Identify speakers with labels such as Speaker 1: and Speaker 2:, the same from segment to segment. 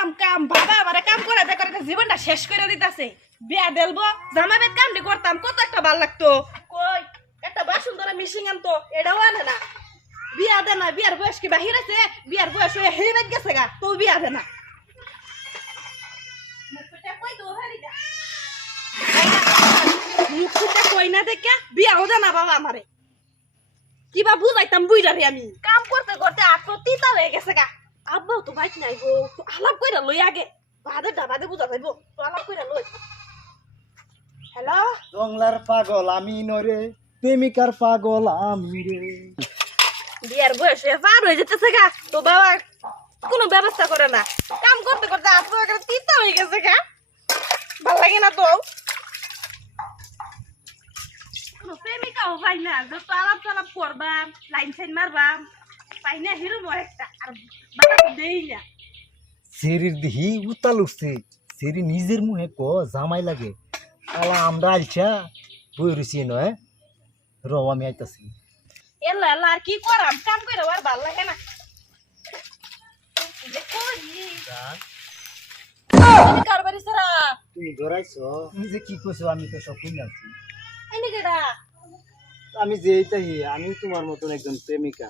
Speaker 1: কাম কাম, বাবা আমারে কাম করে দে করে জীবনটা শেষ করে দিতাছে। বিয়া দেলবো জামাবেদ কামটি করতাম, কত একটা ভালো লাগতো। কই, একটা বাসন ধরে মিশিং আনতো, এটাও আনে না। বিয়া দে না, বিয়ার বয়স কি বাহির আছে? বিয়ার বয়স হয়ে হেরে গেছে গা তো বিয়া দে না। মুখটা কই না দেখে, বিয়াও দে না বাবা আমারে। কিবা বুঝাইতাম বুঝারি আমি। কাম করতে করতে আত্ম তিতা হয়ে গেছে গা। আব্বাও তো বাইক নাই গো। তো আলাপ কইরা লই আগে। বাদে ডাবাদে বুঝা যাইব তো আলাপ কইরা লই। হ্যালো?
Speaker 2: জংলার পাগল আমি নরে প্রেমিকার পাগল আমি রে।
Speaker 1: বিয়ার বয়স পার হয়ে যেতেছে গা। তো বাবা কোনো ব্যবস্থা করে না। কাম করতে করতে আত্ম একেবারে তিতা হয়ে গেছে গা। ভালো লাগে না তো। প্রেমিকাও পাই না। যত আলাপ চালাপ করবাম লাইন সাইন মারবাম পাই না হিরো একটা।
Speaker 2: সেরির দিহি উতাল উঠছে। সেরি নিজের মুহে ক জামাই লাগে। আলা আমরা আলছা বই রুচি নয় র আমি আইতাছি।
Speaker 1: এলা এলা আর কি করাম? কাম করে আর ভালো লাগে না। যে কারবারি সারা
Speaker 2: তুমি ধরাইছ তুমি যে কি কইছো আমি তো সব শুনে আছি। আমি যে আমি তোমার মতন একজন প্রেমিকা।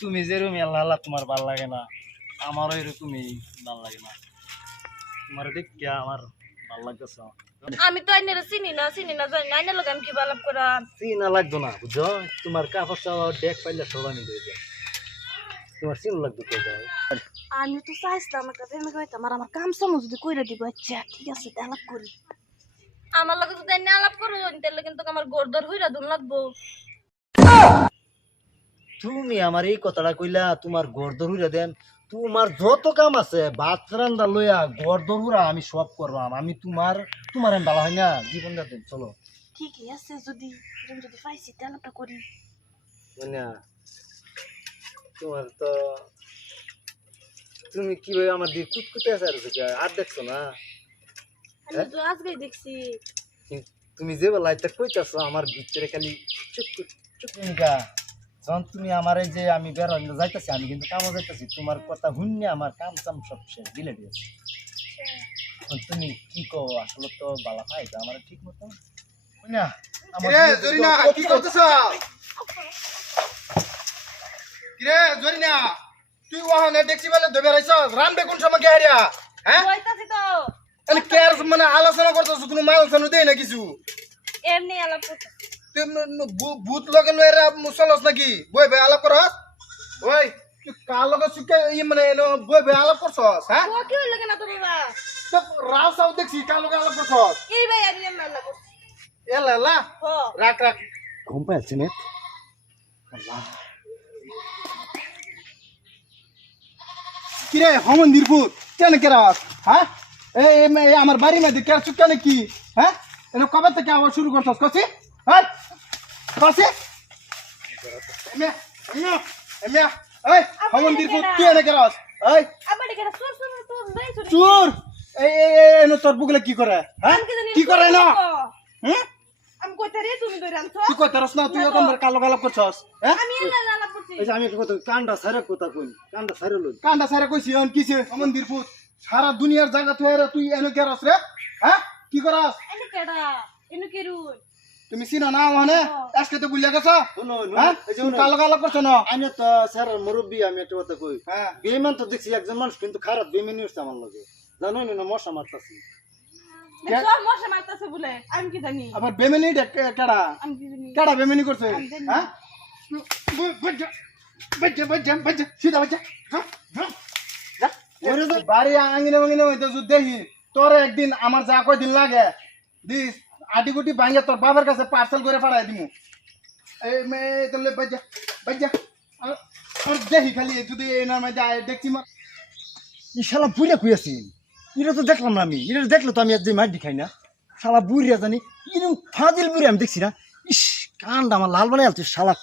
Speaker 2: তুমি যেরকম আল্লাহ আল্লাহ তোমার ভালো লাগে না। আমারও এরকমই ভালো লাগে না। তোমার দেখিয়া আমার ভালো লাগতেছে
Speaker 1: আমি তো আইনের চিনি না চিনি না জানি না। আইনের লোক আমি কি বালাপ করাম
Speaker 2: চিনা লাগতো না বুঝছ? তোমার কাপড় চাওয়া ডেক পাইলে সব আমি দিয়ে যায় তোমার চিন লাগতো কে যায়
Speaker 1: আমি তো চাইছিলাম একটা প্রেমিক হইতাম আর আমার কাম সামু যদি কইরা দিব আচ্ছা ঠিক আছে আলাপ করি। আমার লগে যদি আলাপ করো তাহলে কিন্তু আমার গোরদর হইরা দুন লাগবো।
Speaker 2: তুমি আমার এই কথাটা কইলা তোমার গড় দরুরা দেন তোমার যত কাম আছে ভাত রান্দা লইয়া গড় দরুরা আমি সব করবাম। আমি তোমার তোমার আমি ভালো হয় না জীবন দেন চলো।
Speaker 1: ঠিকই আছে যদি যদি পাইছি তে করি।
Speaker 2: না তোমার তো তুমি কীভাবে আমার দিয়ে কুতকুতে আছে আর আর দেখছ না?
Speaker 1: আমি তো দেখছি।
Speaker 2: তুমি যে বেলায় কইতাছো আমার ভিতরে খালি চুপ চুপ যখন তুমি আমার এই যে আমি বেরোয় যাইতেছি আমি কিন্তু কামও যাইতেছি তোমার কথা শুনে আমার কাম চাম সব শেষ দিলে দিয়েছে। তুমি কি কো আসলে তো বালা খাই আমার ঠিক মতো না?
Speaker 3: কিরে জরিনা কি করতেছ? কিরে জরিনা তুই ওখানে দেখছি বলে ধরে রাইছ রামবে কোন সময় কে হ্যাঁ?
Speaker 1: কইতাছি তো।
Speaker 3: এনে কেয়ার মানে আলোচনা করতেছ কোনো মানুষ দেই না কিছু?
Speaker 1: এমনি আলাপ
Speaker 3: ভূত লগে লয়েরা মুসলস নাকি? বই ভাই আলাপ করস ওই কার লগে সুকে ই মানে এনো বই ভাই আলাপ করছস হ্যাঁ?
Speaker 1: ও কি হইল কেন তোর বাবা
Speaker 3: তো রাও সাও দেখছি কার লগে আলাপ করছস
Speaker 1: এই ভাই আমি এমনি আলাপ করছি
Speaker 3: এলা এলা।
Speaker 1: হ।
Speaker 3: রাখ রাখ
Speaker 2: ঘুম পাইছে না
Speaker 3: কিরে হমন্দির ভূত কেন কেরাস হ্যাঁ এই আমার বাড়ি মধ্যে কেরাস কেন কি হ্যাঁ কবে থেকে আবার শুরু করছস কছি হ্যাঁ কছি এমে এমে এমে। এই হমন্দির ভূত তুই এনে কেরাস এই
Speaker 1: আবার কেন সুর সুর সুর দেই সুর
Speaker 3: চুর। এই এই এনে তোর বুগলে কি করে? হ্যাঁ? কি করে না? হুম?
Speaker 1: আমি কইতে রে তুমি ধরে আনছো?
Speaker 3: তুই কই তেরস না? তুই এখন কালো কালো করছস হ্যাঁ?
Speaker 1: আমি এমনি আলাপ করছি।
Speaker 2: এই যে আমি একটা কান্ডা সারে কথা কই কান্ডা সারে লই।
Speaker 3: কান্দা সারা কইছি এখন কিছে? হমন্দির ভূত সারা দুনিয়ার জায়গা তুই তুই এনে কেরাস রে হ্যাঁ? কি করাস?
Speaker 1: এনে কেডা? এনে কি রুই
Speaker 3: তুমি চিনো না মানে? আজকে তো বুঝলে গেছ?
Speaker 2: শুনো এই যে
Speaker 3: কালো কালো করছ না?
Speaker 2: আমি তো স্যার মুরব্বী আমি একটা কথা কই।
Speaker 3: হ্যাঁ।
Speaker 2: বেমান তো দেখছি একজন মানুষ কিন্তু খারাপ বেমানি হচ্ছে আমার লগে। জানোই না মশা মারতাছি।
Speaker 1: সব মশা মারতাছে বলে। আমি কি জানি?
Speaker 3: আবার বেমেনি কেডা?
Speaker 1: আমি কি জানি?
Speaker 3: কেডা বেমেনি করছে? হ্যাঁ? বাড়ি আঙিনে মাঙিনে হইতে দেখি তোর একদিন আমার যা কয় দিন লাগে। দিস। আটি গুটি ভাঙে তোর বাবার কাছে পার্সেল করে পাঠাই দিমু। এই মেয়ে তাহলে বাজা বাজা আর দেখি খালি, যদি এনার মধ্যে দেখছি মা
Speaker 2: শালা বুড়িয়া কুইয়াছি এটা তো দেখলাম না আমি। এটা দেখলে তো আমি আজ মার খাই না। শালা বুড়িয়া জানি এরকম ফাজিল বুড়ি আমি দেখছি না। ইস কান্ড আমার লাল বানাই আলছি, শালা